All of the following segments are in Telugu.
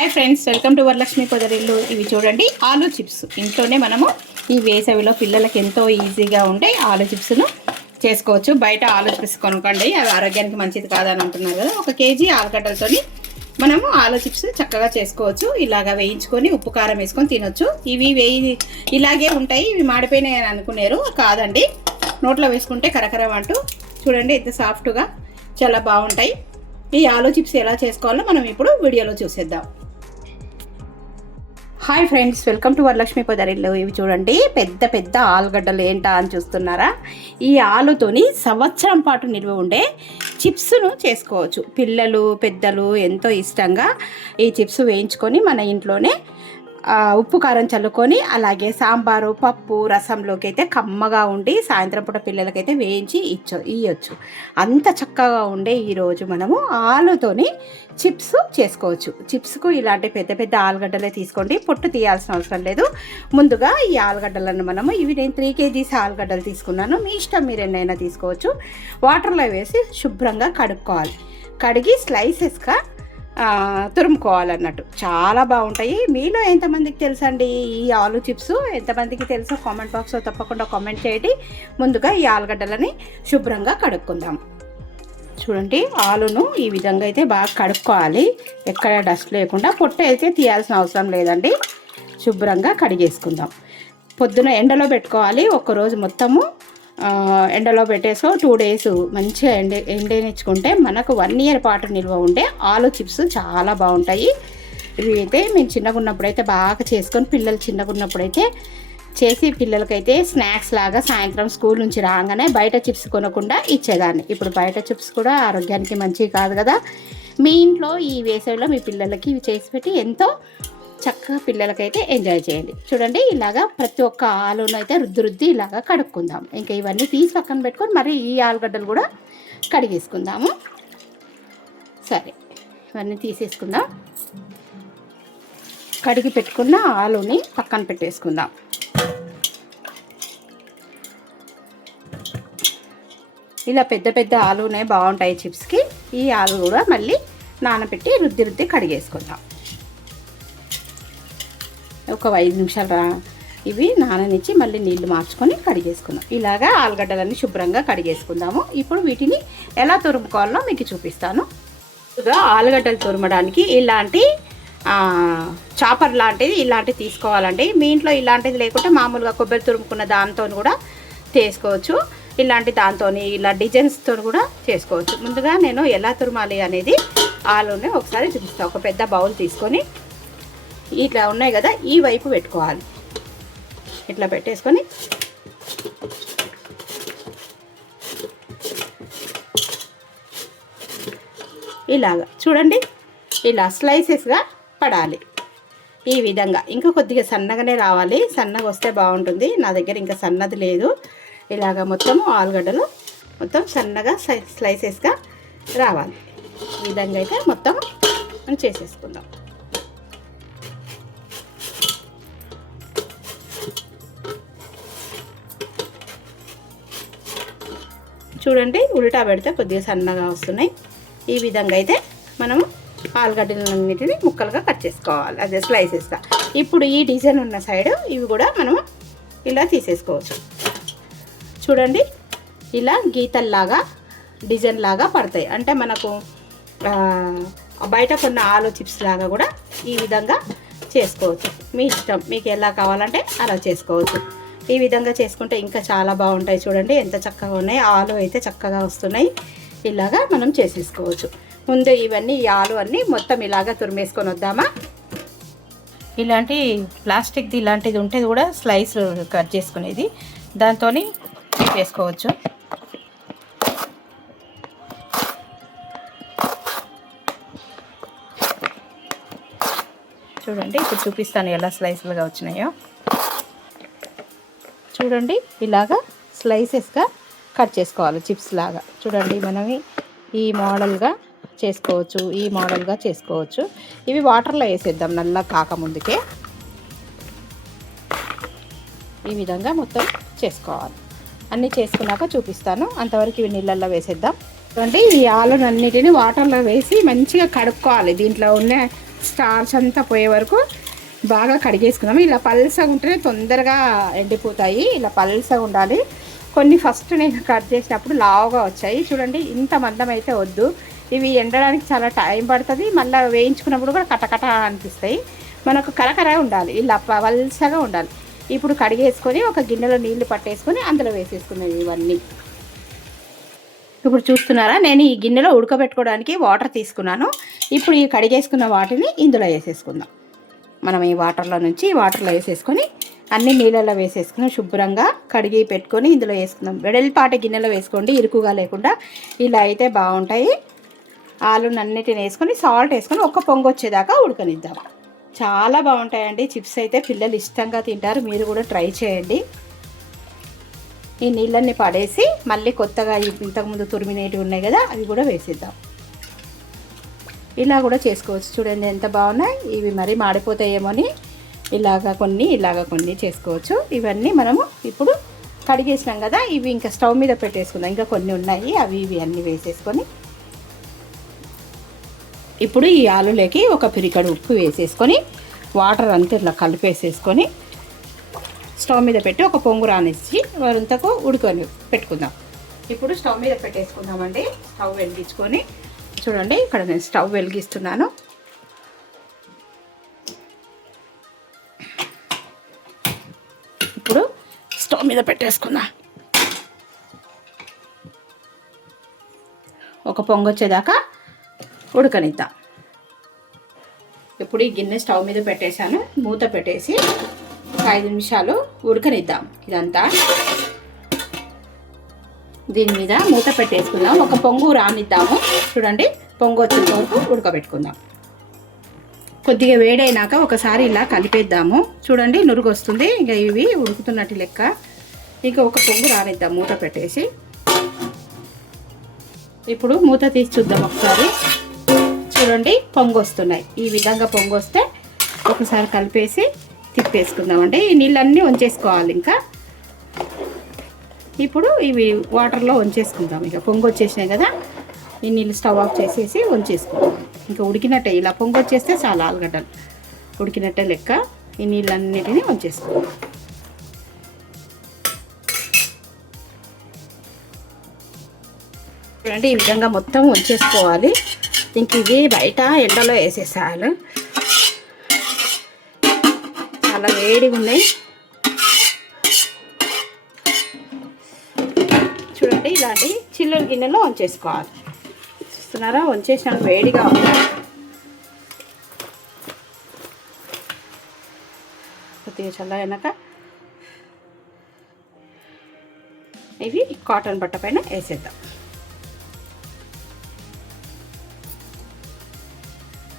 Hi friends, welcome to Varalakshmi Podarillu. ఇవి చూడండి, ఆలూ చిప్స్. ఇంట్లోనే మనము ఈ వేసవిలో పిల్లలకి ఎంతో ఈజీగా ఉంటాయి. ఆలూ చిప్స్ను చేసుకోవచ్చు. బయట ఆలూ చిప్స్ కొనుక్కోండి, అవి ఆరోగ్యానికి మంచిది కాదని అంటున్నారు కదా. 1 కేజీ ఆలుగడ్డలతో మనము ఆలూ చిప్స్ చక్కగా చేసుకోవచ్చు. ఇలాగా వేయించుకొని ఉప్పు కారం వేసుకొని తినొచ్చు. ఇవి ఇలాగే ఉంటాయి, ఇవి మాడిపోయినాయి అని అనుకున్నారు. కాదండి, నోట్లో వేసుకుంటే కరకరమంటూ చూడండి ఎంత సాఫ్ట్గా చాలా బాగుంటాయి. ఈ ఆలూ చిప్స్ ఎలా చేసుకోవాలో మనం ఇప్పుడు వీడియోలో చూసేద్దాం. Hi friends, welcome to Varalakshmi Podarillu. ఇవి చూడండి, పెద్ద పెద్ద ఆలుగడ్డలు ఏంటా అని చూస్తున్నారా? ఈ ఆలుతోని సంవత్సరం పాటు నిల్వ ఉండే చిప్స్ను చేసుకోవచ్చు. పిల్లలు పెద్దలు ఎంతో ఇష్టంగా ఈ చిప్స్ వేయించుకొని మన ఇంట్లోనే ఉప్పు కారం చల్లుకొని, అలాగే సాంబారు పప్పు రసంలోకి అయితే కమ్మగా ఉండి సాయంత్రం పూట పిల్లలకైతే వేయించి ఇవ్వచ్చు. అంత చక్కగా ఉండే ఈరోజు మనము ఆలుతోని చిప్స్ చేసుకోవచ్చు. చిప్స్కు ఇలాంటి పెద్ద పెద్ద ఆలుగడ్డలే తీసుకోండి, పొట్టు తీయాల్సిన అవసరం లేదు. ముందుగా ఈ ఆలుగడ్డలను ఇవి నేను 3 కేజీస్ ఆలుగడ్డలు తీసుకున్నాను. మీ ఇష్టం, మీరు ఎన్నైనా తీసుకోవచ్చు. వాటర్లో వేసి శుభ్రంగా కడుక్కోవాలి. కడిగి స్లైసెస్గా తురుముకోవాలన్నట్టు. చాలా బాగుంటాయి. మీలో ఎంతమందికి తెలుసండి ఈ ఆలూ చిప్స్? ఎంతమందికి తెలుసో కామెంట్ బాక్స్లో తప్పకుండా కామెంట్ చేయండి. ముందుగా ఈ ఆలుగడ్డలని శుభ్రంగా కడుక్కుందాం. చూడండి, ఆలును ఈ విధంగా అయితే బాగా కడుక్కోవాలి, ఎక్కడ డస్ట్ లేకుండా. పొట్టు అయితే తీయాల్సిన అవసరం లేదండి. శుభ్రంగా కడిగేసుకుందాం. పొద్దున ఎండలో పెట్టుకోవాలి. ఒక్కరోజు మొత్తము ఎండలో పెట్టేసో 2 డేస్ మంచిగా ఎండనిచ్చుకుంటే మనకు 1 ఇయర్ పాటు నిల్వ ఉండే ఆలూ చిప్స్ చాలా బాగుంటాయి. ఇవి అయితే మేము చిన్నగా ఉన్నప్పుడైతే బాగా చేసుకొని, పిల్లలు చిన్నగా ఉన్నప్పుడైతే చేసి పిల్లలకైతే స్నాక్స్ లాగా సాయంత్రం స్కూల్ నుంచి రాగానే బయట చిప్స్ కొనకుండా ఇచ్చేదాన్ని. ఇప్పుడు బయట చిప్స్ కూడా ఆరోగ్యానికి మంచివి కాదు కదా. మీ ఇంట్లో ఈ వేసవిలో మీ పిల్లలకి ఇవి చేసి పెట్టి ఎంతో చక్కగా పిల్లలకైతే ఎంజాయ్ చేయండి. చూడండి, ఇలాగా ప్రతి ఒక్క ఆలును అయితే రుద్ది ఇలాగా కడుక్కుందాం. ఇంకా ఇవన్నీ తీసి పక్కన పెట్టుకొని మరి ఈ ఆలుగడ్డలు కూడా కడిగేసుకుందాము. సరే, ఇవన్నీ తీసేసుకుందాం. కడిగి పెట్టుకున్న ఆలుని పక్కన పెట్టేసుకుందాం. ఇలా పెద్ద పెద్ద ఆలునే బాగుంటాయి చిప్స్కి. ఈ ఆలు కూడా మళ్ళీ నానబెట్టి రుద్ది కడిగేసుకుందాం. ఒక 5 నిమిషాలు ఇవి నాననిచ్చి మళ్ళీ నీళ్లు మార్చుకొని కడిగేసుకుందాం. ఇలాగా ఆలుగడ్డలన్నీ శుభ్రంగా కడిగేసుకుందాము. ఇప్పుడు వీటిని ఎలా తురుముకోవాలో మీకు చూపిస్తాను. ఆలుగడ్డలు తురమడానికి ఇలాంటి చాపర్ లాంటిది ఇలాంటివి తీసుకోవాలండి. మీ ఇంట్లో ఇలాంటిది లేకుంటే మామూలుగా కొబ్బరి తురుముకున్న దాంతో కూడా చేసుకోవచ్చు. ఇలాంటి దాంతో ఇలా డిజైన్స్తో కూడా చేసుకోవచ్చు. ముందుగా నేను ఎలా తురమాలి అనేది ఆలుని ఒకసారి చూపిస్తాను. ఒక పెద్ద బౌల్ తీసుకొని ఇట్లా ఉన్నాయి కదా, ఈ వైపు పెట్టుకోవాలి. ఇట్లా పెట్టేసుకొని ఇలాగా చూడండి, ఇలా స్లైసెస్గా పడాలి ఈ విధంగా. ఇంకా కొద్దిగా సన్నగానే రావాలి, సన్నగా వస్తే బాగుంటుంది. నా దగ్గర ఇంకా సన్నది లేదు. ఇలాగా మొత్తము ఆలుగడ్డలు మొత్తం సన్నగా స్లైసెస్గా రావాలి. ఈ విధంగా అయితే మొత్తం మనం చేసేసుకుందాం. చూడండి, ఉల్టా పెడితే కొద్దిగా సన్నగా వస్తున్నాయి. ఈ విధంగా అయితే మనము ఆలుగడ్డలన్నిటిని ముక్కలుగా కట్ చేసుకోవాలి, అదే స్లైసెస్గా. ఇప్పుడు ఈ డిజైన్ ఉన్న సైడ్ ఇవి కూడా మనము ఇలా తీసేసుకోవచ్చు. చూడండి, ఇలా గీతల్లాగా డిజైన్ లాగా పడతాయి. అంటే మనకు బయట కొన్న ఆలూ చిప్స్ లాగా కూడా ఈ విధంగా చేసుకోవచ్చు. మీ ఇష్టం, మీకు ఎలా కావాలంటే అలా చేసుకోవచ్చు. ఈ విధంగా చేసుకుంటే ఇంకా చాలా బాగుంటాయి. చూడండి ఎంత చక్కగా ఉన్నాయి. ఆలు అయితే చక్కగా వస్తున్నాయి. ఇలాగా మనం చేసేసుకోవచ్చు. ముందు ఇవన్నీ ఈ ఆలు అన్నీ మొత్తం ఇలాగా తురిమేసుకొని వద్దామా. ఇలాంటి ప్లాస్టిక్ది ఇలాంటిది ఉంటే కూడా స్లైస్ కట్ చేసుకునేది, దాంతో చేసుకోవచ్చు. చూడండి, ఇప్పుడు చూపిస్తాను ఎలా స్లైస్లుగా వచ్చినాయో. చూడండి, ఇలాగా స్లైసెస్గా కట్ చేసుకోవాలి, చిప్స్ లాగా. చూడండి, మనం ఈ మోడల్గా చేసుకోవచ్చు, ఈ మోడల్గా చేసుకోవచ్చు. ఇవి వాటర్లో వేసేద్దాం నల్ల కాకముందుకే. ఈ విధంగా మొత్తం చేసుకోవాలి. అన్నీ చేసుకున్నాక చూపిస్తాను. అంతవరకు ఇవి నీళ్ళల్లో వేసేద్దాం. చూడండి, ఈ ఆలునన్నిటిని వాటర్లో వేసి మంచిగా కడుక్కోవాలి. దీంట్లో ఉన్న స్టార్చ్ అంతా పోయే వరకు బాగా కడిగేసుకుందాం. ఇలా పల్సగా ఉంటేనే తొందరగా ఎండిపోతాయి. ఇలా పల్సగా ఉండాలి. కొన్ని ఫస్ట్ నేను కట్ చేసినప్పుడు లావుగా వచ్చాయి చూడండి. ఇంత మందం అయితే వద్దు. ఇవి ఎండడానికి చాలా టైం పడుతుంది. మళ్ళీ వేయించుకున్నప్పుడు కూడా కటకట అనిపిస్తాయి. మనకు కరకర ఉండాలి. ఇలా పల్సగా ఉండాలి. ఇప్పుడు కడిగేసుకొని ఒక గిన్నెలో నీళ్లు పట్టేసుకొని అందులో వేసేసుకున్నాను ఇవన్నీ. ఇప్పుడు చూస్తున్నారా, నేను ఈ గిన్నెలో ఉడకబెట్టుకోవడానికి వాటర్ తీసుకున్నాను. ఇప్పుడు ఈ కడిగేసుకున్న వాటిని ఇందులో వేసేసుకుందాం. మనం ఈ వాటర్లో వేసేసుకొని అన్ని నీళ్ళలో వేసేసుకుని శుభ్రంగా కడిగి పెట్టుకొని ఇందులో వేసుకుందాం. వెడల్పాటి గిన్నెలో వేసుకోండి, ఇరుకుగా లేకుండా. ఇలా అయితే బాగుంటాయి. ఆలునన్నిటిని వేసుకొని సాల్ట్ వేసుకొని ఒక్క పొంగు వచ్చేదాకా ఉడకనిద్దాం. చాలా బాగుంటాయండి చిప్స్ అయితే. పిల్లలు ఇష్టంగా తింటారు. మీరు కూడా ట్రై చేయండి. ఈ నీళ్ళన్నీ పడేసి మళ్ళీ కొత్తగా ఇంతకుముందు తురిమినేటివి ఉన్నాయి కదా, అవి కూడా వేసేద్దాం. ఇలా కూడా చేసుకోవచ్చు. చూడండి ఎంత బాగున్నాయి. ఇవి మరీ మాడిపోతాయేమోని ఇలాగా కొన్ని చేసుకోవచ్చు. ఇవన్నీ మనము ఇప్పుడు కడిగేసినాం కదా, ఇవి ఇంకా స్టవ్ మీద పెట్టేసుకుందాం. ఇంకా కొన్ని ఉన్నాయి, ఇవి అన్నీ వేసేసుకొని ఇప్పుడు ఈ ఆలులోకి ఒక పిరికడు ఉప్పు వేసేసుకొని వాటర్ అంతా ఇట్లా కలిపేసేసుకొని స్టవ్ మీద పెట్టి ఒక పొంగు రానిచ్చి వరంతకు ఉడుకొని పెట్టుకుందాం. ఇప్పుడు స్టవ్ మీద పెట్టేసుకుందామండి. స్టవ్ వెలిగించుకొని చూడండి, ఇక్కడ నేను స్టవ్ వెలిగిస్తున్నాను. ఇప్పుడు స్టవ్ మీద పెట్టేసుకుందాం. ఒక పొంగు వచ్చేదాకా ఉడకనిద్దాం. ఇప్పుడు ఈ గిన్నె స్టవ్ మీద పెట్టేశాను. మూత పెట్టేసి 5 నిమిషాలు ఉడకనిద్దాం. ఇదంతా దీని మీద మూత పెట్టేసుకుందాం. ఒక పొంగు రానిద్దాము. చూడండి, పొంగు వచ్చేంత వరకు ఉడకబెట్టుకుందాం. కొద్దిగా వేడైనాక ఒకసారి ఇలా కలిపేద్దాము. చూడండి, నురుగు వస్తుంది. ఇంకా ఇవి ఉడుకుతున్నట్టు లెక్క. ఇంకా ఒక పొంగు రానిద్దాం మూత పెట్టేసి. ఇప్పుడు మూత తీసి చూద్దాం ఒకసారి. చూడండి, పొంగు వస్తున్నాయి. ఈ విధంగా పొంగు వస్తే ఒకసారి కలిపేసి తిప్పేసుకుందామండి. ఈ నీళ్ళన్నీ వంచేసుకోవాలి. ఇంకా ఇప్పుడు ఇవి వాటర్లో వంచేసుకుందాం. ఇక పొంగు వచ్చేసినాయి కదా, ఈ నీళ్ళు స్టవ్ ఆఫ్ చేసేసి వంచేసుకుందాం. ఇంకా ఉడికినట్టే, ఇలా పొంగు వచ్చేస్తే చాలా ఆలుగడ్డలు ఉడికినట్టే లెక్క. ఈ నీళ్ళన్నిటినీ వంచేసుకుందాం. చూడండి, ఈ విధంగా మొత్తం వంచేసుకోవాలి. ఇంక ఇవి బయట ఎండలో వేసేసాలు. చాలా వేడిగా ఉన్నాయి. చూడండి, ఇలాంటి చిల్లుల గిన్నెలో వంచేసుకోవాలి. చూస్తున్నారా, వంచేసిన వేడిగా ఉంది. కొద్దిగా చల్లగాక ఇవి కాటన్ బట్ట పైన వేసేద్దాం.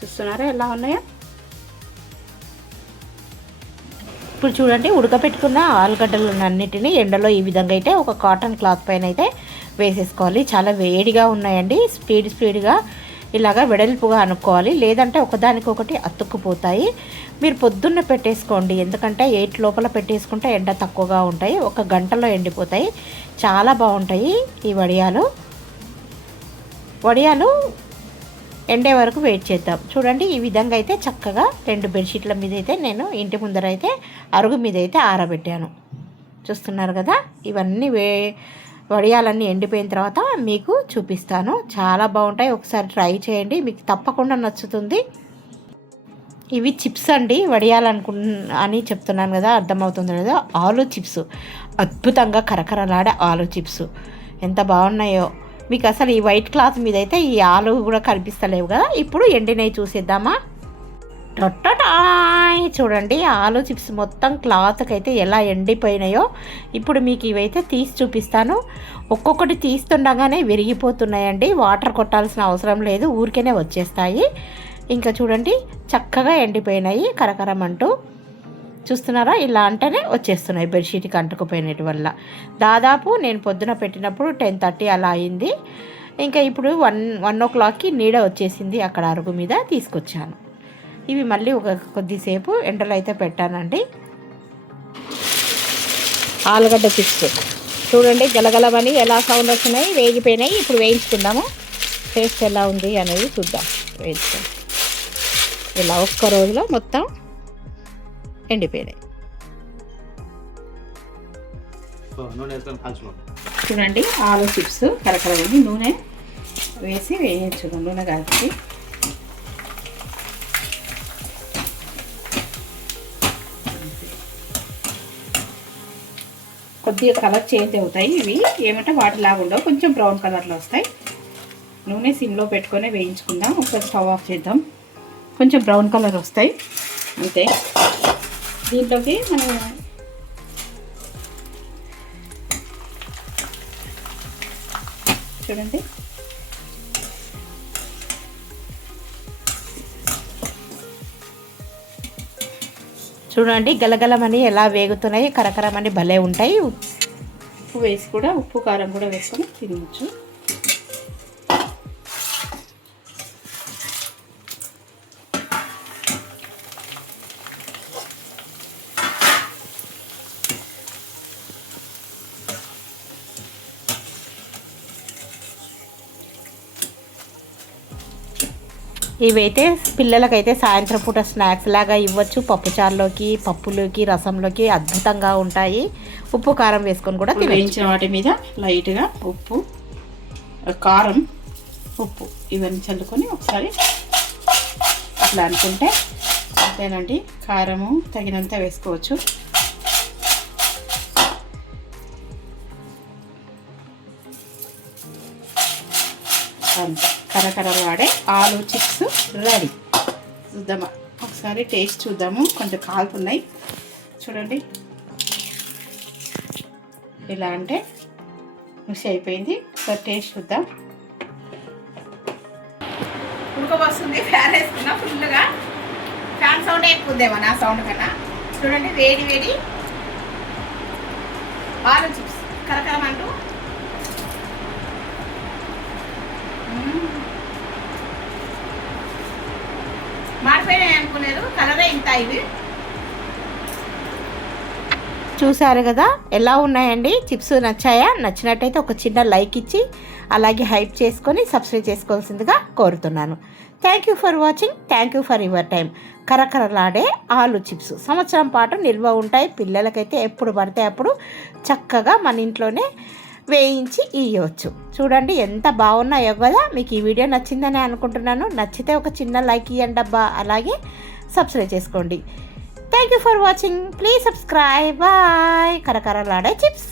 చూస్తున్నారా ఎలా ఉన్నాయో. ఇప్పుడు చూడండి, ఉడకపెట్టుకున్న ఆలుగడ్డలు అన్నిటిని ఎండలో ఈ విధంగా అయితే ఒక కాటన్ క్లాత్ పైన అయితే వేసేసుకోవాలి. చాలా వేడిగా ఉన్నాయండి. స్పీడ్గా ఇలాగా వెడల్పుగా అనుకోవాలి, లేదంటే ఒకదానికొకటి అతుక్కుపోతాయి. మీరు పొద్దున్న పెట్టేసుకోండి, ఎందుకంటే 8 లోపల పెట్టేసుకుంటే ఎండ తక్కువగా ఉంటాయి. 1 గంటలో ఎండిపోతాయి. చాలా బాగుంటాయి ఈ వడియాలు ఎండే వరకు వెయిట్ చేద్దాం. చూడండి, ఈ విధంగా అయితే చక్కగా 2 బెడ్షీట్ల మీద అయితే నేను ఇంటి ముందర అయితే అరుగు మీద అయితే ఆరబెట్టాను. చూస్తున్నారు కదా, ఇవన్నీ వడియాలన్నీ ఎండిపోయిన తర్వాత మీకు చూపిస్తాను. చాలా బాగుంటాయి. ఒకసారి ట్రై చేయండి, మీకు తప్పకుండా నచ్చుతుంది. ఇవి చిప్స్ అండి, అని చెప్తున్నాను కదా, అర్థమవుతుంది కదా. ఆలు చిప్స్, అద్భుతంగా కరకరలాడే ఆలు చిప్స్ ఎంత బాగున్నాయో. మీకు అసలు ఈ వైట్ క్లాత్ మీద అయితే ఈ ఆలు కూడా కనిపిస్తలేవు కదా. ఇప్పుడు ఎండినవి చూసేద్దామా. చూడండి, ఆలు చిప్స్ మొత్తం క్లాత్కి అయితే ఎలా ఎండిపోయినాయో. ఇప్పుడు మీకు ఇవైతే తీసి చూపిస్తాను. ఒక్కొక్కటి తీస్తుండగానే విరిగిపోతున్నాయండి. వాటర్ కొట్టాల్సిన అవసరం లేదు, ఊరికేనే వచ్చేస్తాయి. ఇంకా చూడండి, చక్కగా ఎండిపోయినాయి కరకరమంటూ. చూస్తున్నారా, ఇలా అంటేనే వచ్చేస్తున్నాయి బెడ్షీట్కి అంటుకుపోయినటి వల్ల. దాదాపు నేను పొద్దున పెట్టినప్పుడు 10:30 అలా అయింది. ఇంకా ఇప్పుడు 1 o'clockకి నీడ వచ్చేసింది. అక్కడ అరుగు మీద తీసుకొచ్చాను. ఇవి మళ్ళీ కొద్దిసేపు ఎండలో అయితే పెట్టానండి. ఆలుగడ్డ చిప్స్ చూడండి, గలగలమని ఎలా సౌండ్ వస్తున్నాయి, వేగిపోయినాయి. ఇప్పుడు వేయించుకుందాము. టేస్ట్ ఎలా ఉంది అనేది చూద్దాం. వేయించుకుందాం. ఇలా ఒక్క రోజులో మొత్తం ఎండిపోయినాయి. చూడండి ఆలు చిప్స్ కరకరని నూనె వేసి వేయించుదాం. నూనె కాల్చి కొద్దిగా కలర్ చేంజ్ అవుతాయి. ఇవి ఏమంటే వాటిలాగా ఉండవు, కొంచెం బ్రౌన్ కలర్లో వస్తాయి. నూనె సిమ్లో పెట్టుకొని వేయించుకుందాం. ఒకసారి స్టవ్ ఆఫ్ చేద్దాం. కొంచెం బ్రౌన్ కలర్ వస్తాయి అంతే. దీంట్లోకి మనం చూడండి చూడండి గలగలమని ఎలా వేగుతున్నాయి, కరకరమని భలే ఉంటాయి. ఉప్పు వేసి కూడా ఉప్పు కారం కూడా వేసుకొని తినవచ్చు. ఇవైతే పిల్లలకైతే సాయంత్రం పూట స్నాక్స్ లాగా ఇవ్వచ్చు. పప్పుచారులోకి, పప్పులోకి, రసంలోకి అద్భుతంగా ఉంటాయి. ఉప్పు కారం వేసుకొని కూడా వేయించిన వాటి మీద లైట్గా ఉప్పు, కారం, ఉప్పు ఇవన్నీ చల్లుకొని ఒకసారి అట్లా అనుకుంటే అంతేనండి. కారము తగినంత వేసుకోవచ్చు. అంతే, కరకరలాడే ఆలు చిప్స్ రెడీ. చూద్దామా ఒకసారి టేస్ట్ చూద్దాము. కొంచెం కాలుతున్నాయి చూడండి. ఇలా అంటే మిక్స్ అయిపోయింది. ఒకసారి టేస్ట్ చూద్దాం. ఉడకబోస్తుంది. ఫ్యాన్ వేసుకున్నా ఫుల్గా. ఫ్యాన్ సౌండ్ ఎక్కువ ఉందేమో నా సౌండ్ కన్నా. చూడండి వేడి వేడి ఆలు చిప్స్ కరకరం అంటూ మాడిపోయినాయి అనుకున్నారు. కలరే ఇంత. ఇవి చూసారు కదా ఎలా ఉన్నాయండి చిప్స్. నచ్చాయా? నచ్చినట్టయితే ఒక చిన్న లైక్ ఇచ్చి అలాగే హైప్ చేసుకొని సబ్స్క్రైబ్ చేసుకోవాల్సిందిగా కోరుతున్నాను. Thank you for watching. Thank you for your time. కరకరలాడే ఆలు చిప్స్ సంవత్సరం పాటు నిల్వ ఉంటాయి. పిల్లలకైతే ఎప్పుడు పడితే అప్పుడు చక్కగా మన ఇంట్లోనే వేయించి ఇవ్వచ్చు. చూడండి ఎంత బాగున్నాయో కదా. మీకు ఈ వీడియో నచ్చిందని అనుకుంటున్నాను. నచ్చితే ఒక చిన్న లైక్ ఇవ్వండి అబ్బా. అలాగే సబ్స్క్రైబ్ చేసుకోండి. Thank you for watching. Please subscribe. Bye. కరకరలాడే చిప్స్.